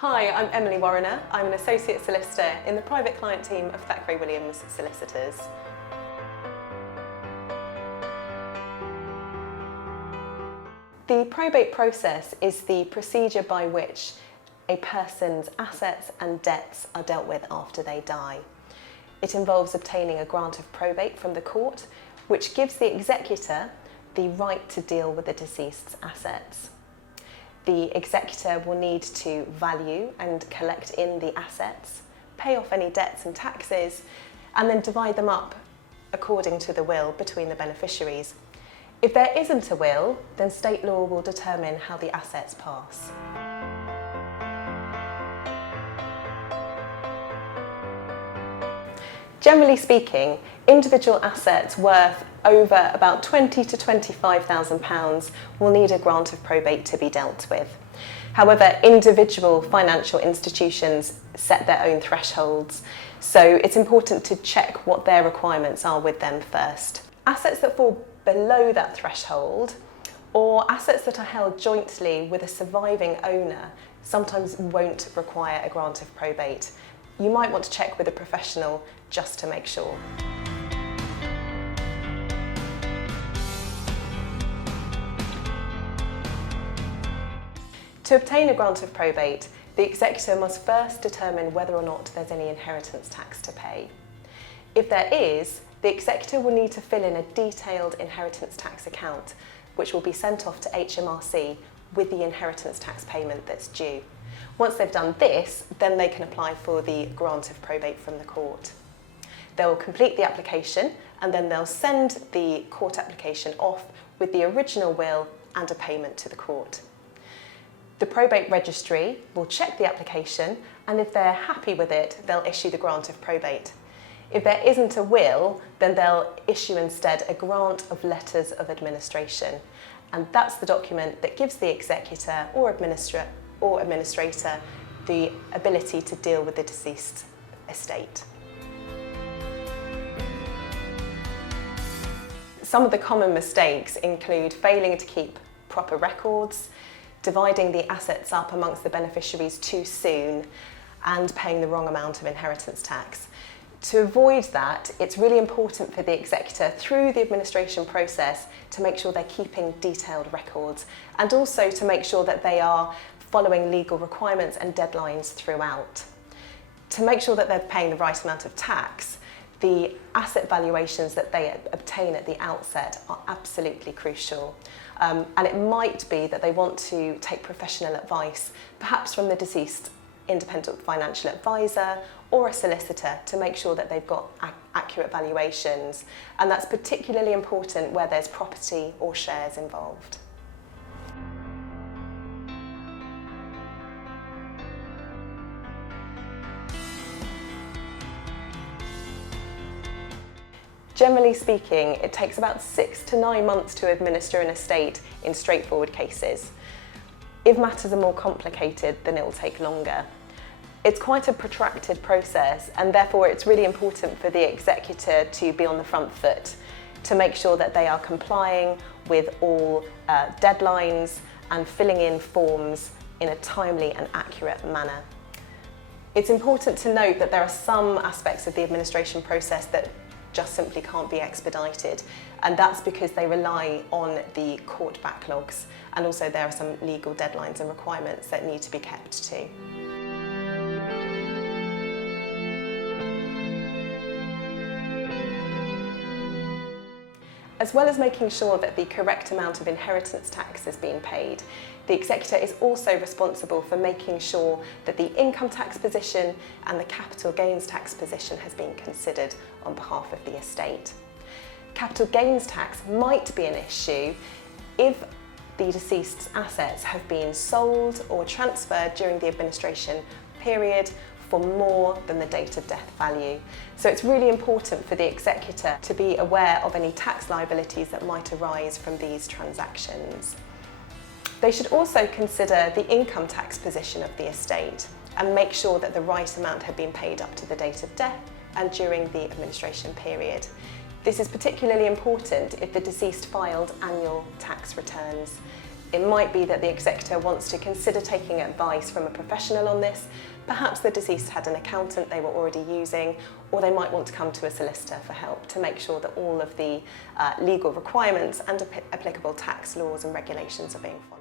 Hi, I'm Emily Warriner. I'm an Associate Solicitor in the private client team of Thackeray Williams Solicitors. The probate process is the procedure by which a person's assets and debts are dealt with after they die. It involves obtaining a grant of probate from the court, which gives the executor the right to deal with the deceased's assets. The executor will need to value and collect in the assets, pay off any debts and taxes, and then divide them up according to the will between the beneficiaries. If there isn't a will, then state law will determine how the assets pass. Generally speaking, individual assets worth over about £20,000 to £25,000 will need a grant of probate to be dealt with. However, individual financial institutions set their own thresholds, so it's important to check what their requirements are with them first. Assets that fall below that threshold, or assets that are held jointly with a surviving owner, sometimes won't require a grant of probate. You might want to check with a professional just to make sure. To obtain a grant of probate, the executor must first determine whether or not there's any inheritance tax to pay. If there is, the executor will need to fill in a detailed inheritance tax account, which will be sent off to HMRC with the inheritance tax payment that's due. Once they've done this, then they can apply for the grant of probate from the court. They'll complete the application and then they'll send the court application off with the original will and a payment to the court. The probate registry will check the application, and if they're happy with it, they'll issue the grant of probate. If there isn't a will, then they'll issue instead a grant of letters of administration, and that's the document that gives the executor or administrator the ability to deal with the deceased's estate. Some of the common mistakes include failing to keep proper records, dividing the assets up amongst the beneficiaries too soon, and paying the wrong amount of inheritance tax. To avoid that, it's really important for the executor through the administration process to make sure they're keeping detailed records, and also to make sure that they are following legal requirements and deadlines throughout. To make sure that they're paying the right amount of tax, the asset valuations that they obtain at the outset are absolutely crucial. And it might be that they want to take professional advice, perhaps from the deceased independent financial advisor or a solicitor, to make sure that they've got accurate valuations. And that's particularly important where there's property or shares involved. Generally speaking, it takes about 6 to 9 months to administer an estate in straightforward cases. If matters are more complicated, then it will take longer. It's quite a protracted process, and therefore it's really important for the executor to be on the front foot, to make sure that they are complying with all deadlines and filling in forms in a timely and accurate manner. It's important to note that there are some aspects of the administration process that just simply can't be expedited, and that's because they rely on the court backlogs, and also there are some legal deadlines and requirements that need to be kept to. As well as making sure that the correct amount of inheritance tax is being paid, the executor is also responsible for making sure that the income tax position and the capital gains tax position has been considered on behalf of the estate. Capital gains tax might be an issue if the deceased's assets have been sold or transferred during the administration period for more than the date of death value. So it's really important for the executor to be aware of any tax liabilities that might arise from these transactions. They should also consider the income tax position of the estate and make sure that the right amount had been paid up to the date of death and during the administration period. This is particularly important if the deceased filed annual tax returns. It might be that the executor wants to consider taking advice from a professional on this. Perhaps the deceased had an accountant they were already using, or they might want to come to a solicitor for help to make sure that all of the legal requirements and applicable tax laws and regulations are being followed.